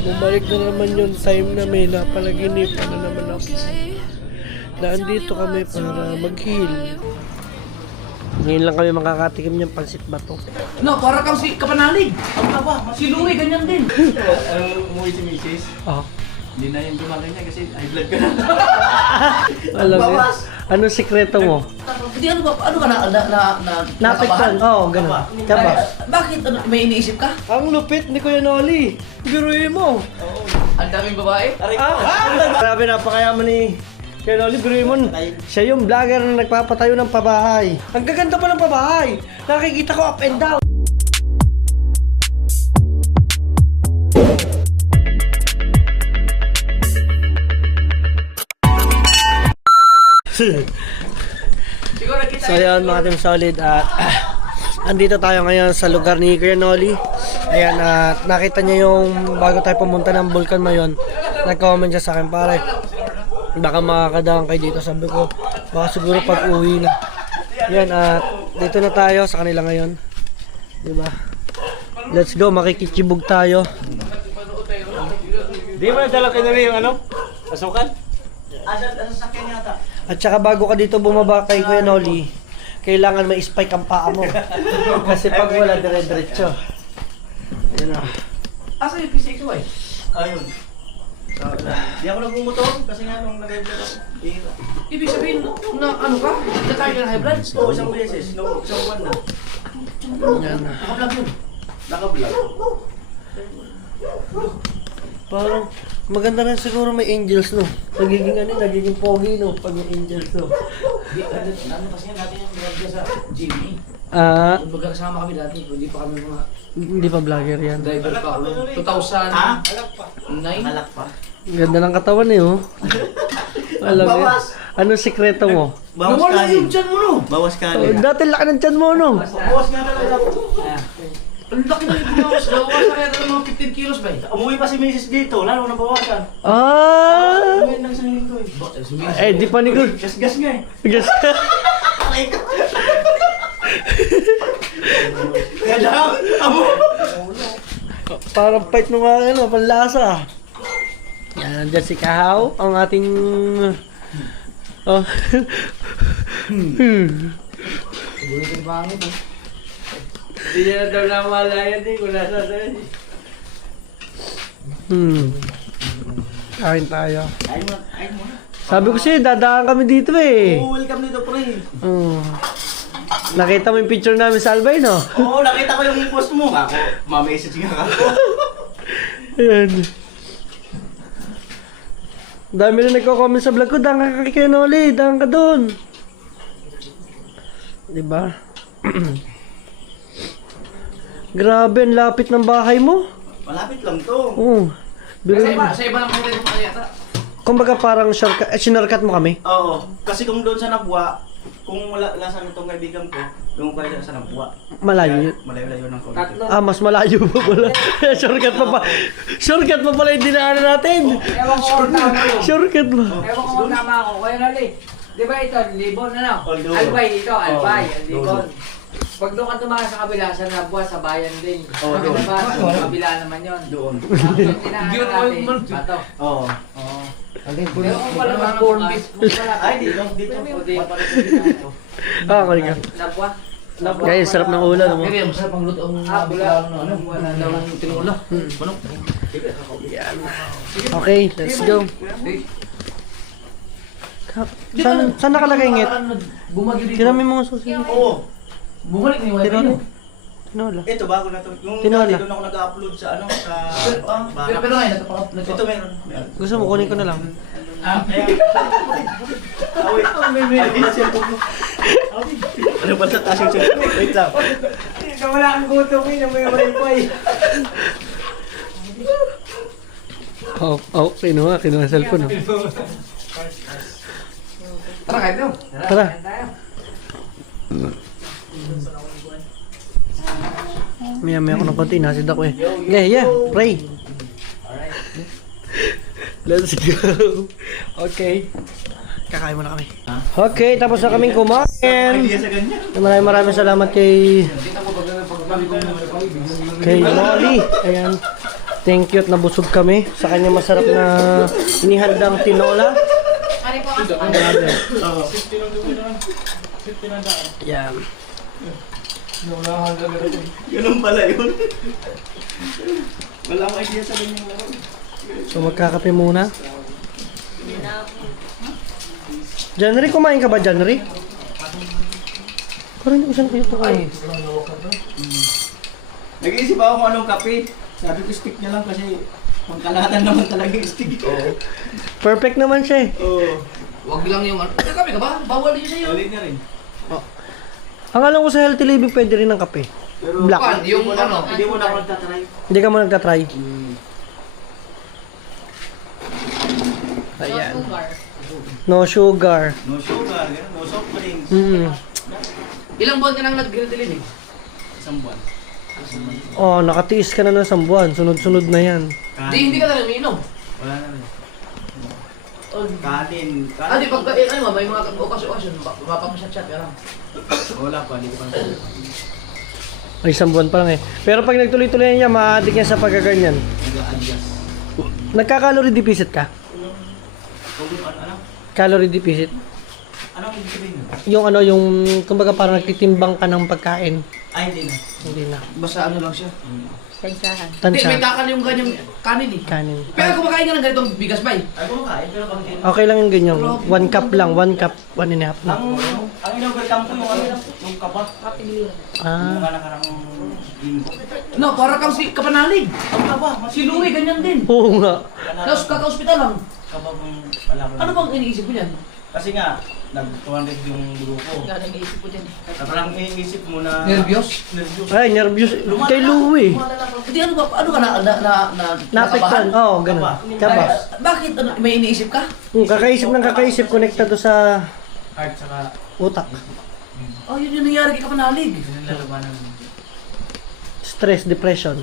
Bumalik na naman yung time na may napalaginipan na naman ako. Naandito kami para mag-heal. Ngayon lang kami makakatikim niyang pansit bato. No, para kang si Kapanalig. Ano ba? Si Louie, ganyan din. Umuwi si Mrs. Oh. Hindi na yung dumakin niya kasi high blood ka na. Alam mo, ano sikreto mo? Hindi, ano ba? Ano ka na? Napektan. Oo, ganun. Kaba. Bakit? Ano, may iniisip ka? Ang lupit ni Kuya Noli. Biruin mo. Ang daming babae? Grabe, napakayaman ni Kuya Noli. Biruin mo. Siya yung vlogger na nagpapatayo ng pabahay. Ang gaganda pa ng pabahay. Nakikita ko up and down. So yun mga team solid at andito tayo ngayon sa lugar ni Kuya Noli. Ayan at nakita niya yung bago tayo pumunta ng Vulcan Mayon. Nag-comment siya sa akin, pare, baka makakadaan kayo dito. Sabi ko baka siguro pag uwi na. Yan at dito na tayo sa kanila ngayon, diba? Let's go, makikikibog tayo. Di ba dala ka na rin yung ano? Asukan? At saka bago ka dito bumaba kay Kuya Noli, kailangan may spike ang paa mo. Kasi pag wala, dire-diretso. Yan na. Asa yung PCXY? Ayun. Di ako nagmumotor kasi nga nung nag-high blood ako. Bihira. Ibig sabihin na ano ka? Natayo ka ng high blood? Oo, isang beses. Isang buwan na. Yan na. Naka-vlog yun. Naka-vlog. Parang maganda rin siguro may angels, no? Nagiging pogi, no? Pag may angels, no? Ano kasi natin yung vlog sa Jimmy. Kumbaga kasama kami dati, hindi pa kami mga Hindi pa vlogger yan. driver pa. 2009? Alak pa. Ganda ng katawan, eh, oh. Alam mo, ano sikreto mo? Bawas Nawala kanin. yung dyan mo, no? Bawas Oh, kanin. dati laki ng tiyan mo, no? Bawas nga talaga ako. Ang laki na yung binawas. Nawawas na kaya ng mga 15 kilos ba eh? Umuwi pa si Mrs. dito. Lalo na bawasan. Ah! Umuwi lang sa linggo eh. Eh, di pa ni Good. Gas-gas nga eh. Guys, Kaya lang, amo. parang fight mo nga, ano, panlasa. Yan, dyan si Kahaw, ang ating... Oh. Siguro yung pangit eh. Hindi niya na daw namalayan eh kung nasa doon. Kain tayo. Ayun mo, ayun mo. Sabi ko siya, dadaan kami dito, eh. Oh, welcome dito, pre. Nakita mo yung picture namin sa Albay, no? Oo, nakita ko yung post mo. Ako, ma-message nga ako. Ayan. Dami na nagko-comment sa vlog ko, daan ka kay Kuya Noli, daan ka doon. Diba? Grabe, ang lapit ng bahay mo. Malapit lang to. Oo. Sa iba lang content mo yata. Kumbaga parang shortcut, sinurkat mo kami. Oo, kasi kung doon sa Nabwa, kung wala saan itong kaibigan ko, doon kayo sa Nabwa. Malayo yun. Malayo-layo ng konti. Mas malayo pa pala. Shortcut pa pa. Shortcut pa pala yung dinaanan natin. Ewan ko kung tama ko. Shortcut ba? Ewan ko kung tama ako. Kaya nali. Di ba ito, Libon ano? Although- Albay ito, Albay. Oo. Libon. Pag doon ka tumakas sa kabila, sa Nabua, sa bayan din. Oo, Pag doon. nabas, sa kabila naman yun. Doon. Yung tinaan Yun, natin, man. bato. Oo. Oo. Alin po Pero kung pala mag corn beef, kung pala. Ay, dito. Dito. O di, pala ito. Kunin ka. Nabua. Guys, sarap ng ulan mo. Kaya masarap ang luto ang Bula. ano? Wala Ang daw. dalang tinula. Manok. Okay, let's go. Saan nakalagay ngit? Bumagyo dito. Tira mo yung mga susunod. Oo. Bumalik ni wifi Tinola. niyo. Tinola. Ito, bago na to. Yung Tinola. dati doon ako nag-upload sa ano, sa Pero Barak. ngayon, Ito meron. Gusto mo, kunin ko na lang. Ah, wait. Ay, di na cellphone mo. Ano ba sa taas yung cellphone? Wait lang. Wala kang gutom eh, may wifi. Kinuha ang cellphone. Oh. Tara kayo daw. Tara. Maya ko ng konti, nasid ako eh. Yeah, pray. Let's go. Okay. Kakain muna kami. Okay, tapos na kaming kumain. Idea sa ganyan. Maraming salamat kay Molly. Ayan. Thank you at nabusog kami sa kanya masarap na inihandang tinola. Yan. Ganun pala yun. Wala akong idea sa ganyang laro. So magkakape muna. January, kumain ka ba January? Parang hindi ko siya nakita ko. Nag-iisip ako kung anong kape. Sabi ko stick niya lang kasi pangkalahatan naman talaga yung stick. Oo. Perfect naman siya eh. Oo. Huwag lang yung ano. Kami ka ba? Bawal yun sa'yo. Ulit niya rin. Ang alam ko sa healthy living pwede rin ng kape. Pero Black. Pan, yung ano. Hindi mo na ako nagtatry. Hindi ka mo nagtatry. Ayan. No sugar. No sugar, ganun. No soft drinks. Ilang buwan ka nang nag-grill eh? Isang buwan. Oh, nakatiis ka na ng isang buwan. Sunod-sunod na yan. Hindi ka talaga umiinom. Wala na rin. Kanin. Di pagka, ano may mga okasyon, mapapasat-chat ka lang. Wala pa, hindi ko pa na. Ay, isang buwan pa lang eh. Pero pag nagtuloy-tuloy niya, ma-addict niya sa pagkaganyan. Nag-a-adjust. Nagka-calorie deficit ka? Ano? Calorie deficit? Anong ibig sabihin? Yung ano, yung, kumbaga parang nagtitimbang ka ng pagkain. Ay, hindi na. Hindi na. Basta ano lang siya. Tansahan. Hindi, may Tansya. takal yung kanyang kanin eh. Kanin. Pero kumakain ka ng ganitong bigas ba eh? Ay, kumakain, pero pag Okay lang yung ganyan. 1 cup lang. 1 cup. 1.5 lang. ang in-overcome ko yung ano, yung kaba. Yung Ah. nakarang linggo. No, para kang si kapanalig. Ang kaba, Si Louie, ganyan din. Oo nga. Tapos kaka-hospital lang. Kaba kung wala ko. Ano bang iniisip mo niyan? Kasi nga, nag-200 yung dugo ko. Yan ang iniisip ko dyan eh. Tapos lang iniisip mo na... Nervyos? Nervyos. Ay, nervous. Kay Louie. Hindi, ano ba? Ano ka Naapektuhan. Oo, ganun. Kaba. Bakit? Ano, may iniisip ka? Kakaisip ng kakaisip, konektado sa Heart saka... utak. Oh, yun yung nangyari kay kapanalig. Yun ang lalabanan. Stress, depression.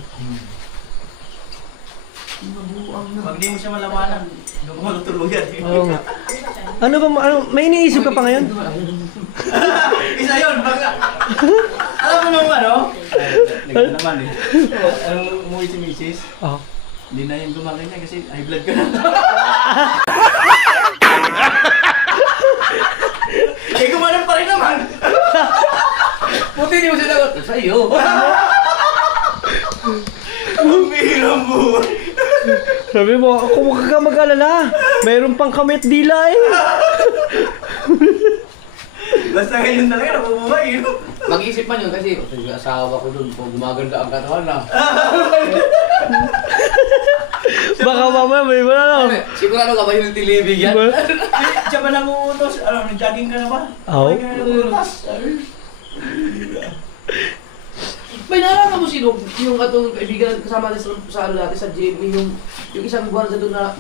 Pag di mo siya malabanan, doon ko matutuluyan. Oo nga. Ano ba, may iniisip ka pa ngayon? Isa yun! Alam mo nung ano? Nagano naman eh. Anong umuwi si Mrs.? Oo. Hindi na yung gumagay niya kasi high blood ka na. Eh, gumanon pa rin naman! Puti hindi mo sinagot. Sa iyo. Ang bihirang buhay! Sabi mo, ako huwag ka mag-alala. Mayroon pang kamit dila eh. Basta ngayon talaga nabubuhay yun. Mag-isip man yun kasi yung asawa ko dun, kung gumaganda ang katawan na. Baka mamaya may wala lang. Sigurado ka ba yung tilibig yan? Siya ba nanguutos? Ano, nag-jogging ka na ba? Oo. Ay, ka na nanguutos. May naalala mo sino, yung atong kaibigan kasama natin sa ano dati sa gym, yung isang gwardiya doon na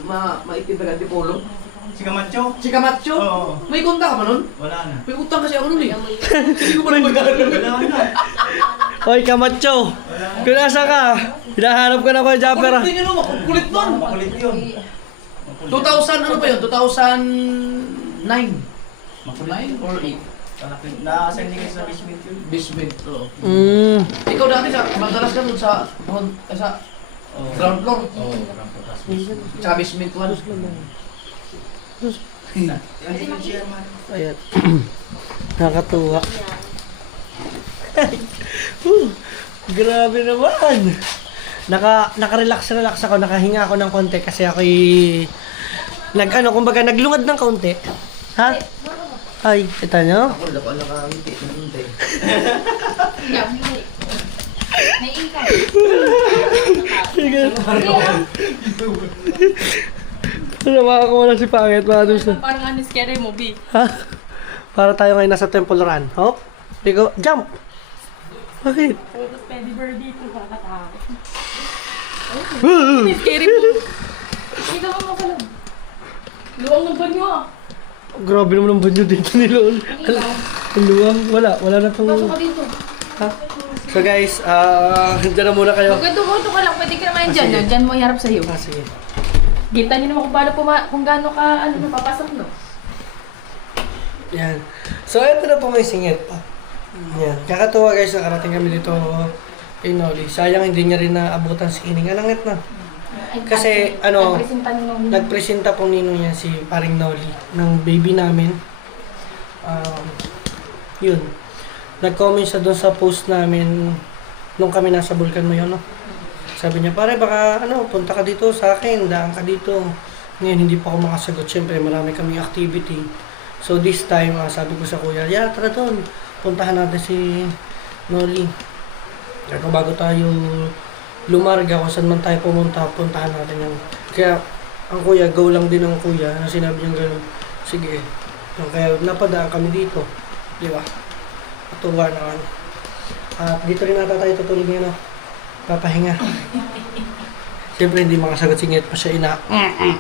maitim na Antipolo. Si Camacho? Si Camacho? Oo. May konta ka ba nun? Wala na. May utang kasi ako nun eh. Hindi ko pa na magkano. Wala na. Oy, Kamacho. Kung nasa ka, hinahanap ka na ko, Japper. Kulit din yun, kulit nun. Makulit yun. 2000, ano ba yun? 2009? 9 or 8? Na-assign niya sa basement yun. Basement, oo. Mm. Ikaw dati madalas ka dun sa Oo. ground floor. Sa basement 1. Yan si Chairman. Ayan. Nakatuwa. Grabe naman. Naka-relax ako, nakahinga ako ng konti kasi ako'y kumbaga naglungad ng konti. Ha? Ay, kita nyo? Ako, dapat nakangiti. Nakangiti. May ingay. Nakakakuha si Pangit, mga dus na. Parang ano, scary movie. Ha? Para tayo ngayon nasa Temple Run. Hop. Ligo. Jump! Bakit? Tapos pwede birdie ito, kakatakot. May scary movie. Hindi ka mo pala. Luwang ng banyo ah. Grabe naman ang banyo dito ni Lol. Ang luwang. Wala na Pasok itong... ka dito. Ha? So guys, dyan na muna kayo. Magkanto-kanto ka lang, pwede ka naman dyan. Dyan mo iharap sa'yo. Sige. Kita niyo naman kung paano kung gaano ka, napapasok, no? Yan. So, ito na po may singit. Yan. Kakatuwa guys, nakarating kami dito kay Nolly. Sayang hindi niya rin naabutan si Kining. Anong net na? Kasi, ano, Nagpresenta nung nagpresenta po nino niya si paring Noli ng baby namin. Yun. Nag-comment siya doon sa post namin nung kami nasa Bulkan mo yun, no? Sabi niya, pare, baka, punta ka dito sa akin, daan ka dito. Ngayon, hindi pa ako makasagot. Siyempre, marami kaming activity. So, this time, sabi ko sa kuya, tara doon. Puntahan natin si Noli. Kaya bago tayo lumarga kung saan man tayo pumunta, puntahan natin yan. Kaya, ang kuya, go lang din ang kuya, na sinabi niya gano'n, sige. Kaya napadaan kami dito. Di ba? Patuwa naman. At dito rin nata tayo tutulog ngayon, no? Papahinga. Siyempre, hindi makasagot si Nget pa siya ina.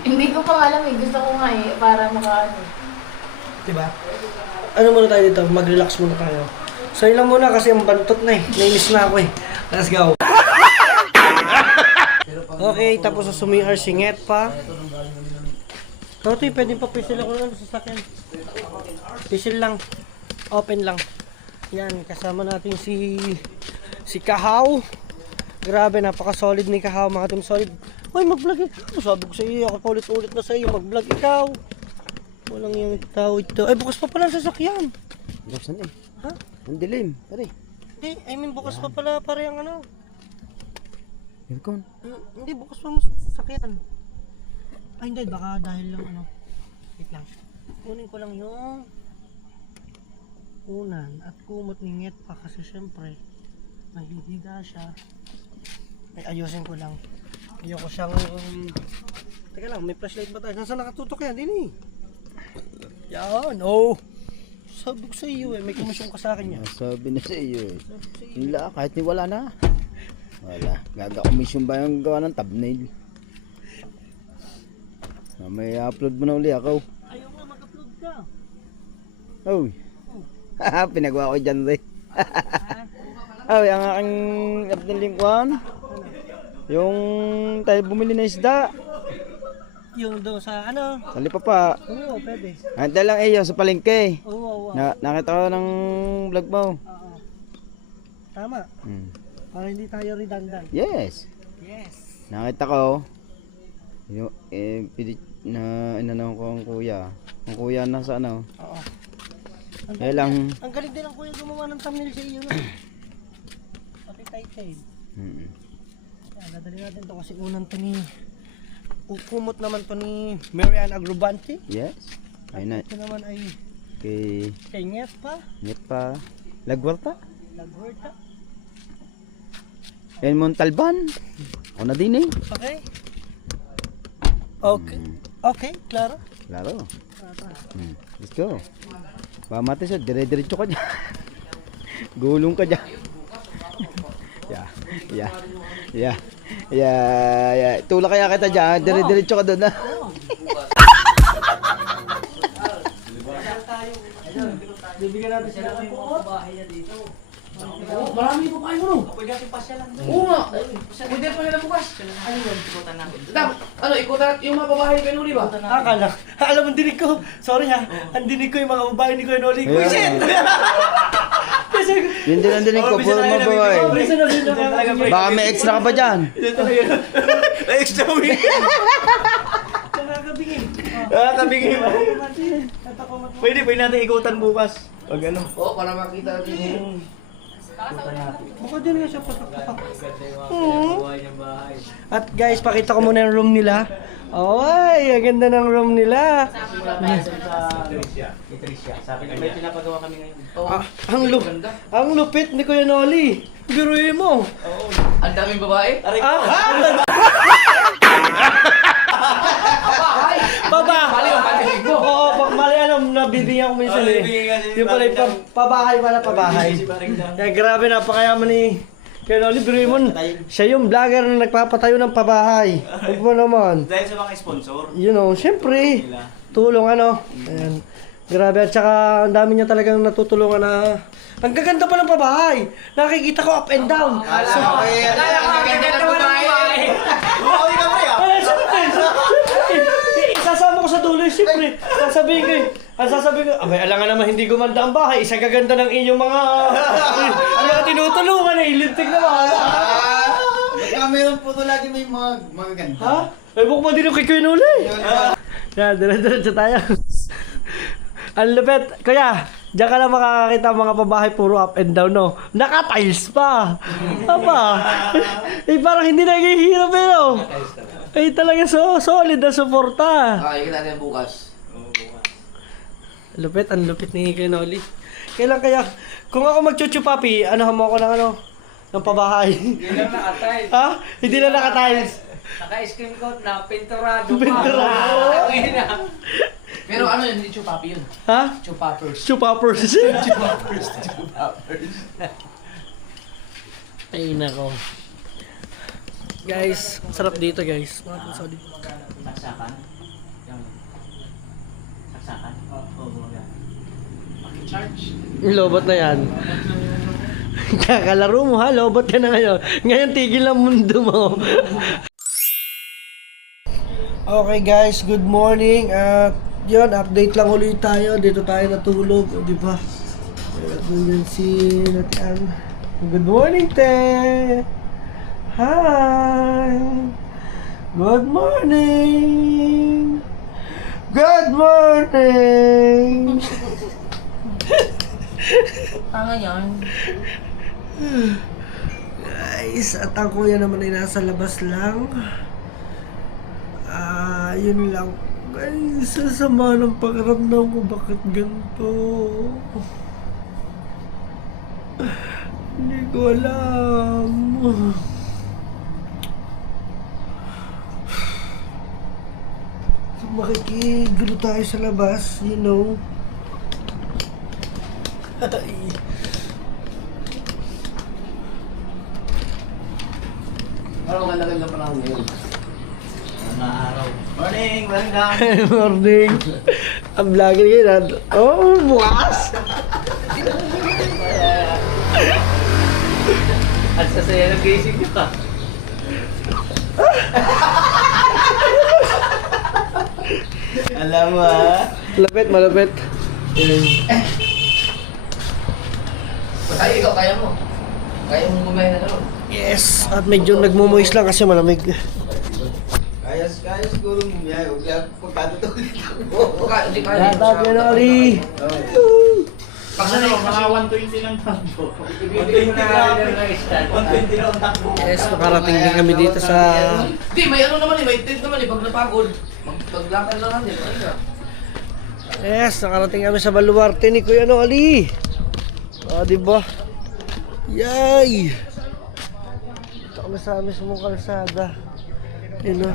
Hindi ko pa alam eh. Gusto ko nga eh. Para makaano. Di ba? Ano muna tayo dito? Mag-relax muna tayo. So, yun lang muna kasi ang bantot na eh. Nainis na ako eh. Let's go. Okay, tapos sa sumihar si Nget pa. Totoy, pwede pa pisil ako ng sasakyan. Pisil lang. Open lang. Yan, kasama natin si Kahaw. Grabe, napaka-solid ni Kahaw, mga team solid. Uy, mag-vlog ikaw. Sabi ko sa iyo, ako paulit-ulit na sa iyo, mag-vlog ikaw. Walang yung tao ito. Ay, bukas pa pala ang sasakyan. Buksan eh. Ha? Ang dilim. Pare. Hindi, I mean, bukas pa pala pare ang ano. Aircon. Hindi, bukas pa mas sasakyan. Ay, hindi, baka dahil lang ano. Wait lang. Kunin ko lang yung unan at kumot ni Nget pa kasi syempre mahihiga siya. Ay, ayusin ko lang. Ayoko siyang teka lang, may flashlight ba tayo? Nasaan nakatutok yan? Dini. Yan, oh. Sabi ko sa iyo eh, may komisyon ka sa akin yan. Sabi na sa iyo eh. Wala, kahit ni wala na. Wala. Gaga-commission ba yung gawa ng thumbnail? May upload mo na uli ako. Ayaw nga mag-upload ka. Uy. Pinagawa ko dyan rin. Ay, ang aking thumbnail link one. Yung tayo bumili na isda. Yung doon sa ano? Sa Lipapa. Oo, pwede. Handa lang iyo sa palengke. Oo. Nakita ko ng vlog mo. Oo. Tama. Hmm. Para hindi tayo redundant. Yes. Yes. Nakita ko. Yung pilit na inanong ko ang kuya. Ang kuya nasa ano. Oo. Eh lang. Ang galing din ang kuya gumawa ng thumbnail sa iyo, no? Pati title. Yan, dadali natin to kasi unang to ni ukumot naman to ni Marian Agrobante. Yes. Ayun na. Ito naman ay Kay kay Nget pa. Nget pa. Lagwarta. Lagwarta. El Montalban. Ako na din eh. Okay. Okay. Okay, klaro. Klaro. Let's go. Bamate siya, dire-diretso ka dyan. Gulong ka dyan. Yeah. Tula kaya kita dyan, dire-diretso ka doon ha. Bibigyan natin sila ng puot. Oh, marami pa kayo, no? Pwede natin pasyalan. Oo nga. Pwede pa nila bukas. Ano yun? Ikutan natin. Ikutan yung mga babae kayo, di ba? Akala. Alam mo, dinig ko. Sorry ha. Ang dinig ko yung mga babae ni Kuya Noli. Kuya, shit! Kasi, Yun din ang dinig ko, puro mga babae. Prisa na rin na Baka may extra ka pa dyan. Extra week. nakakabingin. Kabigay mo. Pwede natin ikutan bukas. Pag ano. Oo, para makita natin. Baka din nga siya patak-patak. At guys, pakita ko muna yung room nila. Ay, ang ganda ng room nila. Sabi niya, may pinapagawa kami ngayon. Ang lupit ni Kuya Noli. Biruin mo. Ang daming babae? Baba! Mali ang pag-ibig mo. Oo, mali nabibigyan ko minsan eh. Yung pala yung pabahay pala, pabahay. Kaya grabe, napakayaman ni Kuya Noli. Biruin mo, siya yung vlogger na nagpapatayo ng pabahay. Huwag mo naman. Dahil sa mga sponsor. You know, syempre, tulong ano. Ayan. Grabe, at saka ang dami niya talagang natutulungan na ang gaganda pa ng pabahay. Nakikita ko up and down. Isasama ko sa dulo, siyempre. Sasabihin ko abay, alangan naman hindi gumanda ang bahay. Isa gaganda ng inyong mga tinutulungan eh. Ilintik naman. mayroon po to lagi may mga ganda. Ha? Ay, buko pa din yung kay Kuya Noli. Yan, diretso tayo. Ang lupit. Kuya, diyan ka na makakakita ang mga pabahay puro up and down, no? Naka-tiles pa. Aba. Eh, parang hindi naghihirap eh, no? Eh, talaga solid na suporta. Okay, kita natin bukas. Lupit, ang lupit ni Kuya Noli. Kailan kaya, kung ako magchuchupapi, ano mo ako ng ano? Ng pabahay. Hindi lang naka-tiles. Ha? Hindi na naka-tiles. Naka-screen coat na, pinturado pa. Pinturado. Pero ano yun, hindi chupapi yun. Ha? Chupappers. Chupappers. Ay, nako. Guys, sarap dito guys. Sorry. Saksakan? Saksakan? Oo. Lobot na yan. Kakalaro mo ha, lobot ka na ngayon. Ngayon tigil ang mundo mo. Okay guys, good morning. At yun, update lang ulit tayo. Dito tayo natulog, di ba? Ganyan si Natian. Good morning, te! Hi! Good morning! Good morning! Tanga yan. Guys, at ang kuya naman ay nasa labas lang. Yun lang. Guys, sasama ng pakiramdam ko. Bakit ganito? Hindi ko alam. So, makikigulo tayo sa labas, you know. Ano maganda-ganda pa lang ngayon. Morning, welcome. Morning. Ang vlogger yun. Oh, bukas. At sasaya ng gising nyo ka. Alam mo Malapit, malapit. Ay, ikaw, kaya mo. Kaya mo kumain na ano. Yes, at medyo nagmumoist lang kasi malamig. Kaya siguro mo yan. Huwag lang pagkatutulid ako. Hindi kaya. Shout out kay Noli. Paksa na mga 120 lang takbo. Ibibigay na ng stand. 120 lang takbo. Yes, nakarating din kami dito sa... Hindi, may ano naman eh, may tent naman eh. Pag napagod, maglakad lang natin. Ano ka? Yes, nakarating kami sa baluarte ni Kuya Noli. Diba? Yay! Dito kami sa mismong kalsada. Yun o.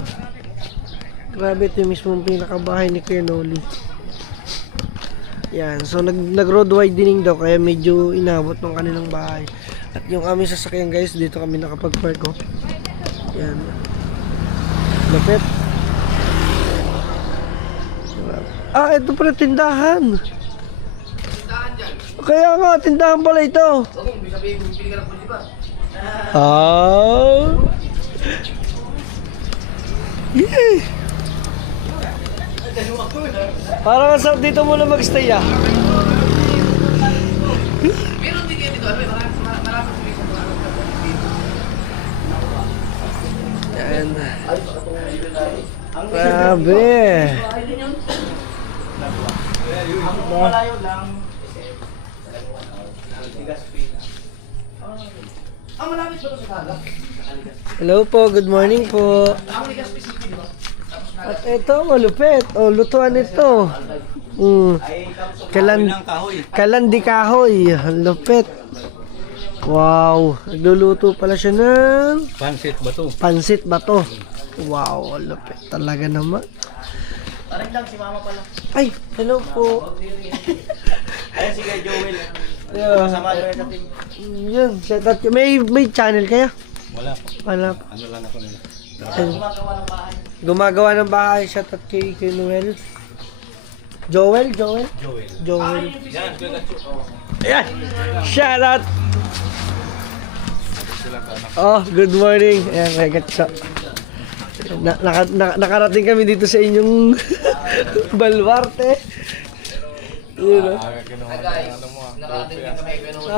Grabe, ito yung mismong pinakabahay ni Kuya Noli. Yan, so nag-road widening daw kaya medyo inabot ng kanilang bahay. At yung aming sasakyan guys, dito kami nakapag-park oh. Yan. Lapit. Ito pala tindahan. Tindahan dyan. Kaya nga, tindahan pala ito. Huwag mo, sabihin mo, pili ka ng pundi ba? Yeah. Parang ang sarap dito muna mag-stay ah. Pero hindi kayo dito, ano eh, maraming pulis sa mga Yan. Grabe. Ang malayo lang. Ang malapit ba ito sa Taga? Hello po, good morning po. Ang Ligas Pacific, di ba? At ito, malupit. O, lutuan ito. Kalandi kahoy. Ang lupit. Wow. Nagluluto pala siya ng... Pansit ba to? Wow, ang lupit. Talaga naman. Parang lang si mama pala. Ay, hello po. Ayan si Kuya Joel. Yeah. Kasama doon sa team. Yun, shout out. May channel kaya? Wala. Wala. Ano lang ako nila. Gumagawa ng bahay. Gumagawa ng bahay. Shout out kay Noel. Joel. Joel. Yan, Kuya Gatsu. Ayan. Shout out. Oh, good morning. Ayan, kay Gatsa. Nakarating kami dito sa inyong baluarte. Yun, Hi guys, nakarating din kami kay Kuya Noli.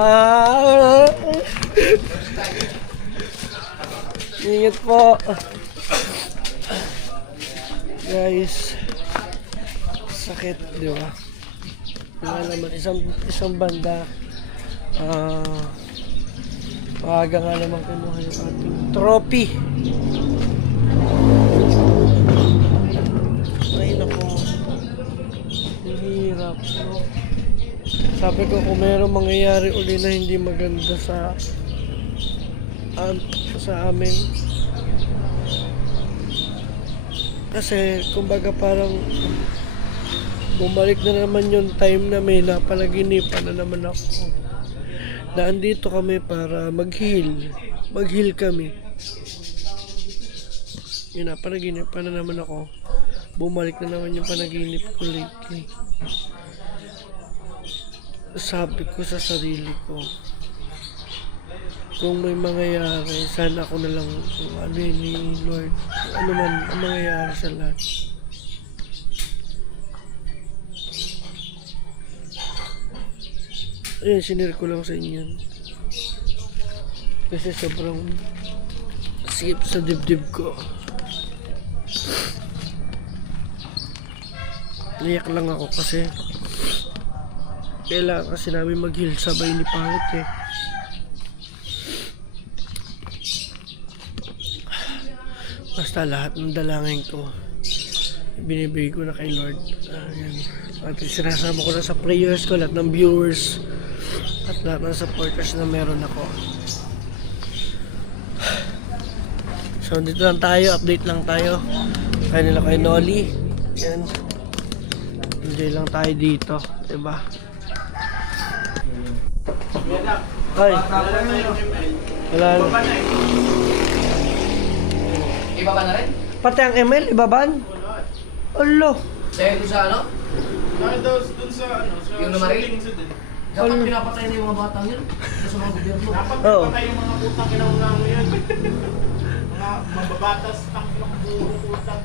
Ingat po. Guys, sakit, di ba? Wala naman, isang banda. Maaga nga naman kinuha yung ating trophy. Ay, naku. Ang hirap, no? Sabi ko, kung mayroong mangyayari uli na hindi maganda sa amin. Kasi, kumbaga parang bumalik na naman yung time na may napanaginipan na naman ako. Na andito kami para mag-heal. Mag-heal kami. Yun na, panaginipan na naman ako. Bumalik na naman yung panaginip ko lately. Sabi ko sa sarili ko, kung may mangyayari, sana ako na lang kung ano yun ni Lord. Ano man ang mangyayari sa lahat. Ayun, sinare ko lang sa inyo. Kasi sobrang sikip sa dibdib ko. Niyak lang ako kasi kailangan kasi namin mag-heal sabay ni Pangit eh. Basta lahat ng dalangin ko binibigay ko na kay Lord. Ayan. At sinasama ko na sa prayers ko lahat ng viewers at lahat ng supporters na meron ako. So dito lang tayo, update lang tayo kay nila kay Nolly. Yan. Enjoy lang tayo dito, diba? Ay, wala. Ibaba na rin? Pati ang ML, ibaban? Alo. Dahil doon sa ano? Dun sa ano, sa Yung namaril? Dapat Ano? pinapatay na yung mga batang yun sa mga gobyerno. Dapat Oo. patay yung mga putang kinauna mo yan. Mga mababatas, tang ng puro putang.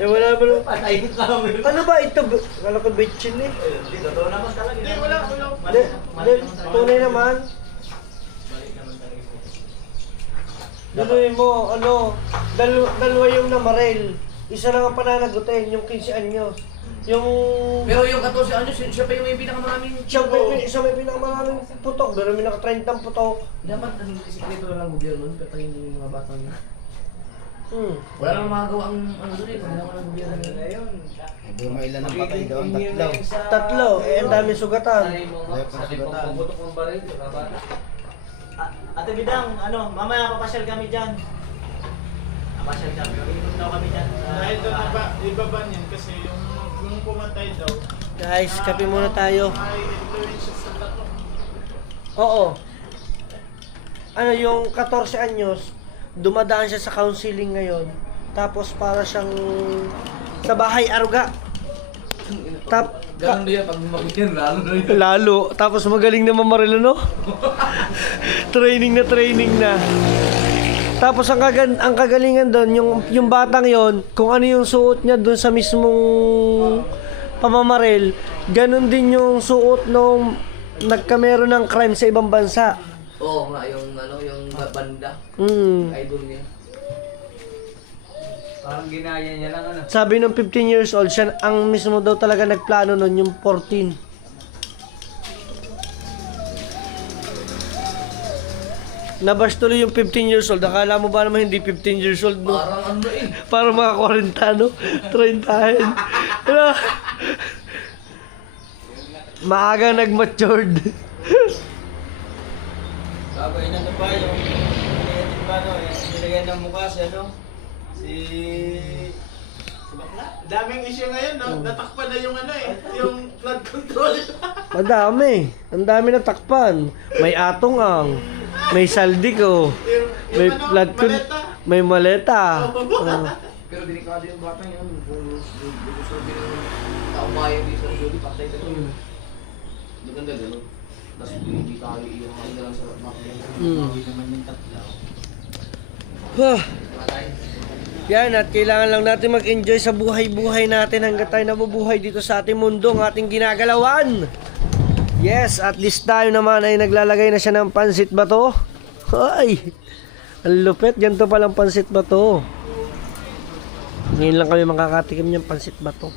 Eh wala ba nung... Patayin ka kami. Ano ba ito? Kala ko bitchin eh. Hindi, totoo naman talaga. Hindi, wala. Hindi, tunay naman. Daloy mo, ano, dalawa yung namarel. Isa lang ang pananagutin, yung 15 anyos. Yung... Pero yung 14 anos, siya pa yung pinakamaraming Isa may pinakamaraming putok, pero may naka-30 putok. Dapat ang sikreto na ng gobyerno, patayin yung mga batang yun. Wala namang magagawa ang ano doon eh, wala namang gobyerno ngayon. Bumailan ng patay doon, tatlo. Tatlo, eh, ang dami sugatan. Sa limang puputok ng baril, bata. Ate Bidang, ano, mamaya papasyal kami dyan. Papasyal kami, mag-inom daw kami dyan. Dahil doon ibaban yan kasi yung pumatay daw, Guys, kape muna tayo. may influence sa tato. Oo. Ano, yung 14 anyos, dumadaan siya sa counseling ngayon. Tapos para siyang sa bahay aruga. Ganun din yan, pag lumabigyan, lalo na yun. Lalo. Tapos magaling na mamaril, no? training na. Tapos ang kagalingan doon, yung batang yon, kung ano yung suot niya doon sa mismong pamamaril, ganun din yung suot nung nagkamero ng crime sa ibang bansa. Oo nga, yung ano, yung banda, idol niya. Parang ginaya niya lang ano. Sabi nung 15 years old, siya ang mismo daw talaga nagplano nun, yung 14. Nabash tuloy yung 15 years old. Akala mo ba naman hindi 15 years old, no? Parang ano eh. Parang mga 40, no? 30. Ano? Maaga nag-matured. Babay na ba yung nilagyan ba no? Nilagyan ng mukha si ano? Si Bakla? Daming issue ngayon, no? Natakpan na yung ano eh, yung flood control. Madami. Ang dami na takpan. May atongang. May saldiko. May ano, blood maleta. May maleta. Pero delikado yung batang yun. Kung gusto din yung taong bayan dito sa Jody, patay ka doon. Maganda gano'n. Tapos hindi tayo yung mga lang sa bakyan. naman yung tatlo. Patay. Yan, at kailangan lang natin mag-enjoy sa buhay-buhay natin hanggat tayo nabubuhay dito sa ating mundo, ang ating ginagalawan. Yes, at this time naman ay naglalagay na siya ng pansit bato. Ay! Ang lupit, ganito palang pansit bato. Ngayon lang kami makakatikim niyang pansit bato.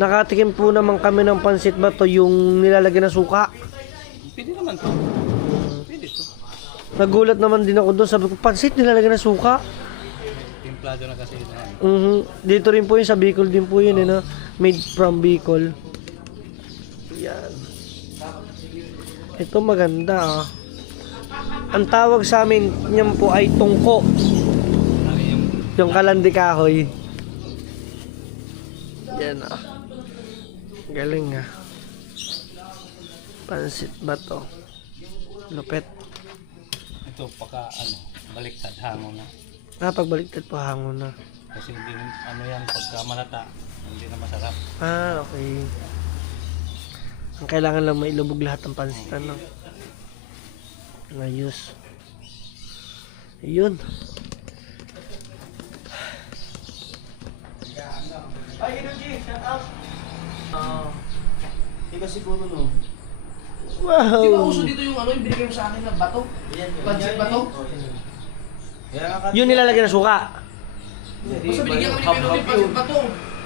Nakatikim po naman kami ng pansit bato yung nilalagyan ng suka. Pwede naman to. Pwede to. Nagulat naman din ako doon. Sabi ko, pansit nilalagyan ng suka. Timplado na kasi na. Dito rin po yun, sa Bicol din po yun, no? Made from Bicol. Yan. Ito maganda, ah. Ang tawag sa amin niyan po ay tungko. Yung kalandi kahoy. Yan, ah. Galing, ah. Pansit bato. Lupet. Ito pagka baliktad hango na. Pagbaliktad pa hango na. Kasi hindi yan pagka malata, hindi na masarap. Okay. Ang kailangan lang mailubog lahat ng pansit, ano? Ayos. Ayun. Ay, Energy, shout out. Di ba siguro no? Wow! Di ba uso dito yung ano, yung binigay mo sa akin na bato? Pansit bato? Yun nilalagyan ng suka. Basta binigyan kami ni Pinoy pansit bato.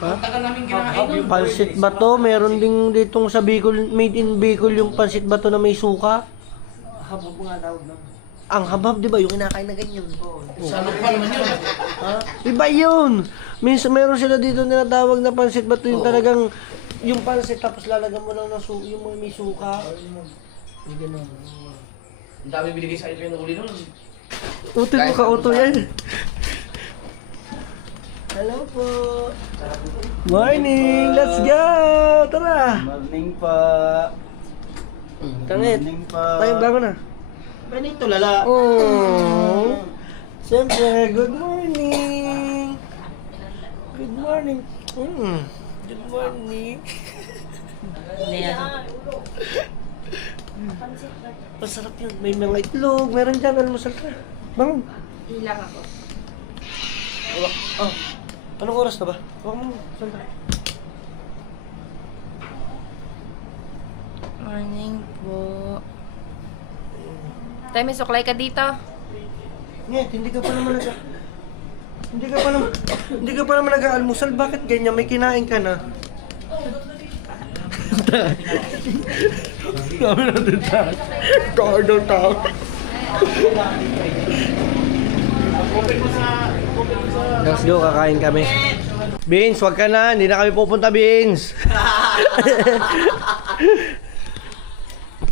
Ha? Ang tagal namin kinain nun. Pansit bato, meron ding ditong sa Bicol, made in Bicol yung pansit bato na may suka. Habog nga tawag na. Ang habab, di ba? Yung kinakain na ganyan. Sa ano pa naman yun? Ha? Iba yun! Minsan meron sila dito nilatawag na pansit bato, yung talagang yung pansit tapos lalagyan mo lang ng yung may suka. May ganun. Ang dami binigay sa akin yung uli nun. Utin mo ka, uto yan. Hello po. Morning! Let's go! Tara! Morning pa. Tangit. Morning pa. Tayo bago na. Benito lala. Oh. Siyempre, good morning. Good morning. Good morning. Masarap yun. May mga itlog. Meron dyan. Almusal ka. Bangon. Hilang ako. Oh. Anong oras na ba? Huwag mo. Sandali. Morning po. Tayo, may suklay ka dito. Net, hindi ka pa naman nag-aalmusal. Bakit ganyan? May kinain ka na. Sabi natin tayo. Cardo tao. Let's go, kakain kami. Beans, wag ka na. Hindi na kami pupunta, Beans.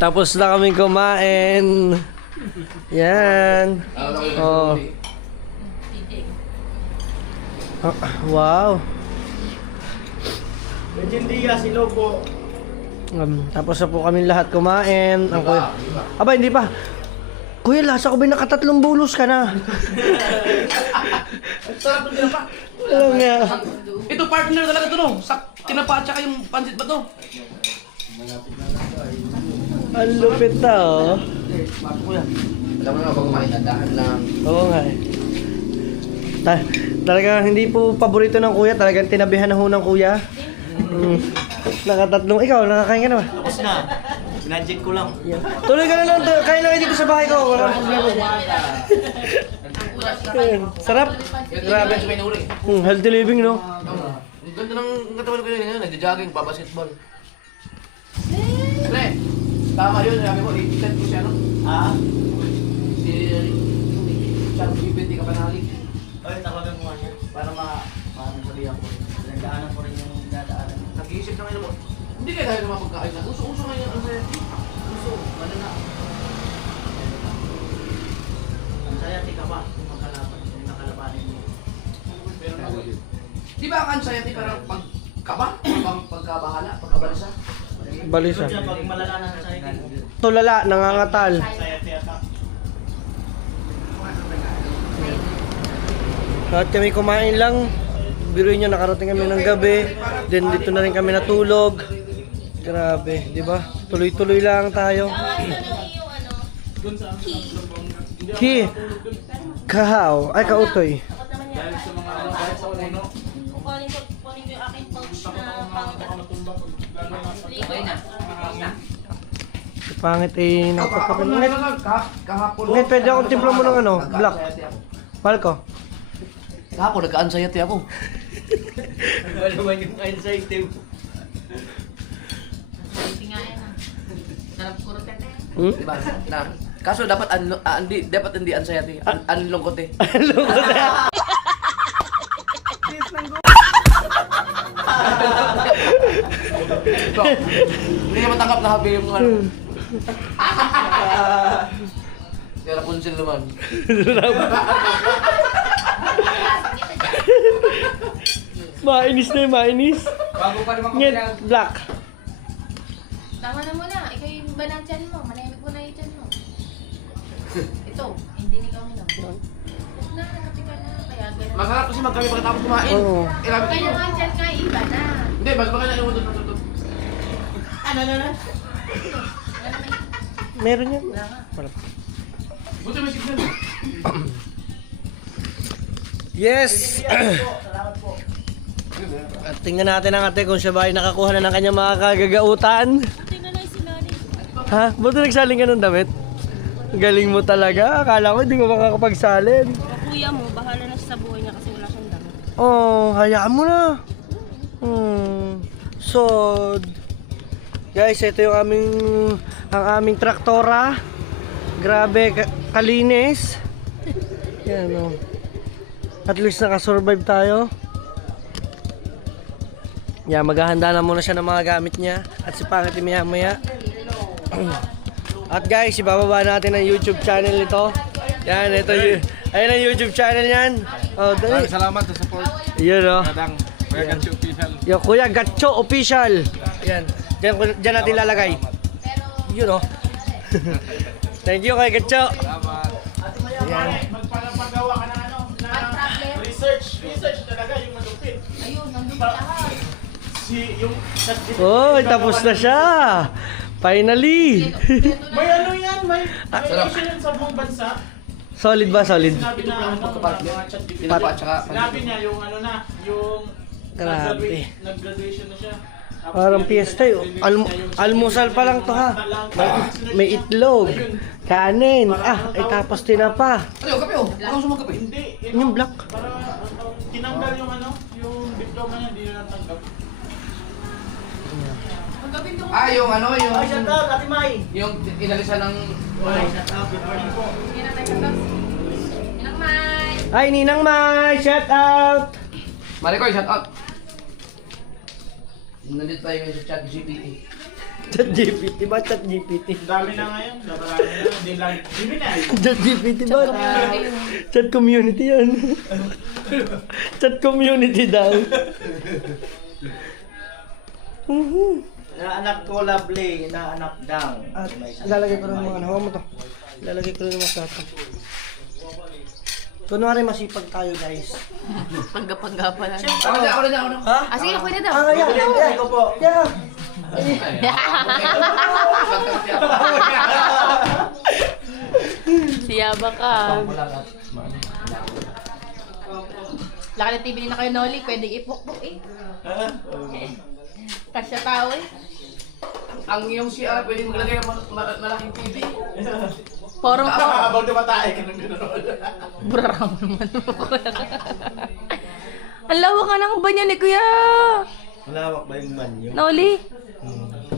Tapos na kami kumain. Yan. Oh. Wow. Legendia, si Lobo. Tapos na po kami lahat kumain. Ang kuya. Aba, hindi pa. Kuya, lasa ko ba nakatatlong bulos ka na? Sarap ng tinapa. Alam nga. Ito partner talaga to no. Sa tinapa at saka yung pansit bato. Ang lupit na, oh. Alam mo naman pag kumain, tandaan lang. Oo nga eh. Talagang hindi po paborito ng kuya. Talagang tinabihan na ho ng kuya. Nakatatlong. Ikaw, nakakain ka na ba? Tapos na. Magic ko lang. Tuloy ka na lang. Kain lang dito sa bahay ko. Wala akong problema. Ayun. Sarap. Grabe sa pinuli. Healthy living, no? Ang ganda ng katawan ko yun. Nagja-jogging, babasketball. Pre, tama yun. Sabi mo, iitan ko siya, no? Ah? Si Charles Gibet, di ka panali. Ay, tawagan ko nga niya. Para sabihan ko. Nagdaanan ko rin yung dadaanan. Nag-iisip na ngayon mo. Hindi kayo tayo naman pagkain na. Uso-uso ngayon ang saya. Uso, wala na. Ang saya, tika pa. Kung makalaban. Yung nakalabanin mo. Di ba ang anxiety parang pagkaba? Pagkabahala? Pagkabalisa? Balisa. Kaya pag malala na sa akin. Tulala, nangangatal. Anxiety attack. At kami kumain lang. Biruin nyo, nakarating kami ng gabi. Then dito na rin kami natulog. Grabe, di ba? Tuloy-tuloy lang tayo. Ki. Kahaw. Ay, kautoy. Pangit eh, nakapagkapin. Ngit, Kahapon. ngit, pwede akong timpla mo ng ano, black. Mahal ko. Kahapon, nagka-anxiety ako. Wala naman yung anxiety mo. Hindi nga yan ah. Sarap kurutan eh. Hmm? Diba? Na. Kaso dapat hindi anxiety. Unlungkot eh. Ito, hindi ka matanggap na habi yung ano. Kaya Rapunzel naman. Mainis na yun, mainis. Bago pa naman Ngit, black. Tama na muna. Ikaw yung ba ng tiyan mo? Manahimik mo na yung tiyan mo. Ito, hindi ni kami lang. Na, nagkape ka na. Kaya ganun. Masarap kasi magkami pagkatapos kumain. Oo. Ilami Kaya nga ang tiyan ka, iba na. Hindi, baka na yung tutut. Ano? Wala naman. Meron yan. Wala nga. Wala. Buti may signal. Yes! At tingnan natin ang ate kung siya ba ay nakakuha na ng kanyang mga kagagautan. Tingnan na yung sinali. Ha? Buti nagsaling ka ng damit? Galing mo talaga. Akala ko hindi ko makakapagsalin. Kuya mo, bahala na siya sa buhay niya kasi wala siyang damit. Oh, hayaan mo na. So, guys, ito yung ang aming traktora. Grabe, kalinis. Yan o. At least nakasurvive tayo. Yan, maghahanda na muna siya ng mga gamit niya. At si Pangit maya-maya. At guys, ibababa natin ang YouTube channel nito. Yan, ito yun. Ayun ang YouTube channel yan. Oh, dali. Salamat sa support. Yun o. Kadang, Kuya Gancho Official. Yung Kuya Gatcho Official. Yan. Diyan natin lalagay. Yun o. Thank you kay Gatcho. Salamat. Magpagawa ka ng ano, na research talaga yung malupit. Ayun, nandun lahat. Yung Oy, tapos na siya. Finally. may ano yan, may issue yan sa buong bansa. Solid ba? Solid. Sinabi na ano, mga chat Pinapa at saka sinabi niya yung ano na, yung Grabe. nag-graduation na siya. Tapos Parang nilagay- piyesta yun. nilagay niya yung- Almusal pa lang to ha. May itlog. Kanin. Ah, ay tapos tinapa. Ano, kape oh. Ano sumang kape? Hindi, Yung black. para tinanggal yung ano, yung diploma niya, hindi na natanggap. Magkapin mo. Yung ano, yung... Ay, shout out, Ate Mai. Yung inalisan ng... Ay, shout out, good morning po. Hindi na tayo sa Inang May. Ay, Ninang Mai, shout out. Marikoy, shout out. Nandito tayo sa chat GPT. Chat GPT ba? Chat GPT. Dami na ngayon, marami na, hindi lang, hindi na. Chat GPT ba? Chat community yan. Chat community daw. Naanak ko lovely, naanak dang. At ilalagay ko rin ng mga ano. Hawa mo to. Ilalagay ko rin ng mga plato. Kunwari masipag tayo guys. Pagga-pagga pa lang. Ako na. Ha? Ah, sige, kuya na daw. Ah, yeah. Bilhin ko po. Yeah. Siyaba ka. Laki ng TV na kayo, Noli. Pwede ipukpok eh. Kasya tao eh. Ang iyong CR, pwede maglagay ng malaking TV. Porong ko. Habang tumatay ka ng gano'n. Burarang naman ako. Ang lawak ka ng banyo ni Kuya. Malawak ba yung banyo? Noli.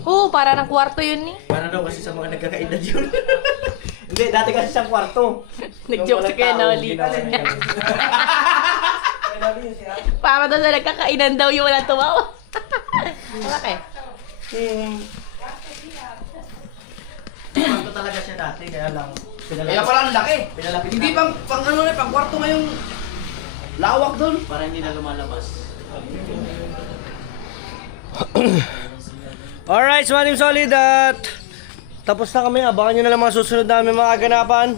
Oo, para ng kwarto yun eh. Para daw kasi sa mga nagkakaedad yun. Hindi, dati kasi siyang kwarto. Nag-joke si Kuya Noli. Para daw sa nagkakainan daw yung walang tumawa. Okay. Kwarto talaga siya dati, kaya lang. Kaya pala ang laki. Pinalaki Hindi na. pang ano na, pang kwarto ngayong lawak doon. Para hindi na lumalabas. Alright, so Manim Solid at tapos na kami. Abangan nyo na lang mga susunod namin mga ganapan.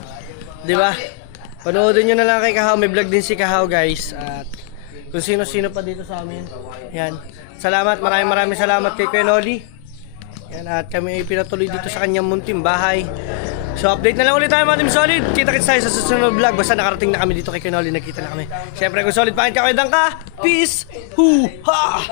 Di ba? Panoodin nyo na lang kay Kahaw. May vlog din si Kahaw guys. At kung sino-sino pa dito sa amin. Yan. Salamat, maraming salamat kay Kuya Noli. Yan, at kami ay pinatuloy dito sa kanyang munting bahay. So update na lang ulit tayo mga Team Solid. Kita-kits tayo sa susunod vlog. Basta nakarating na kami dito kay Kuya Noli. Nakita na kami. Siyempre kung solid pa kayo, dang ka. Peace! Hoo! Ha!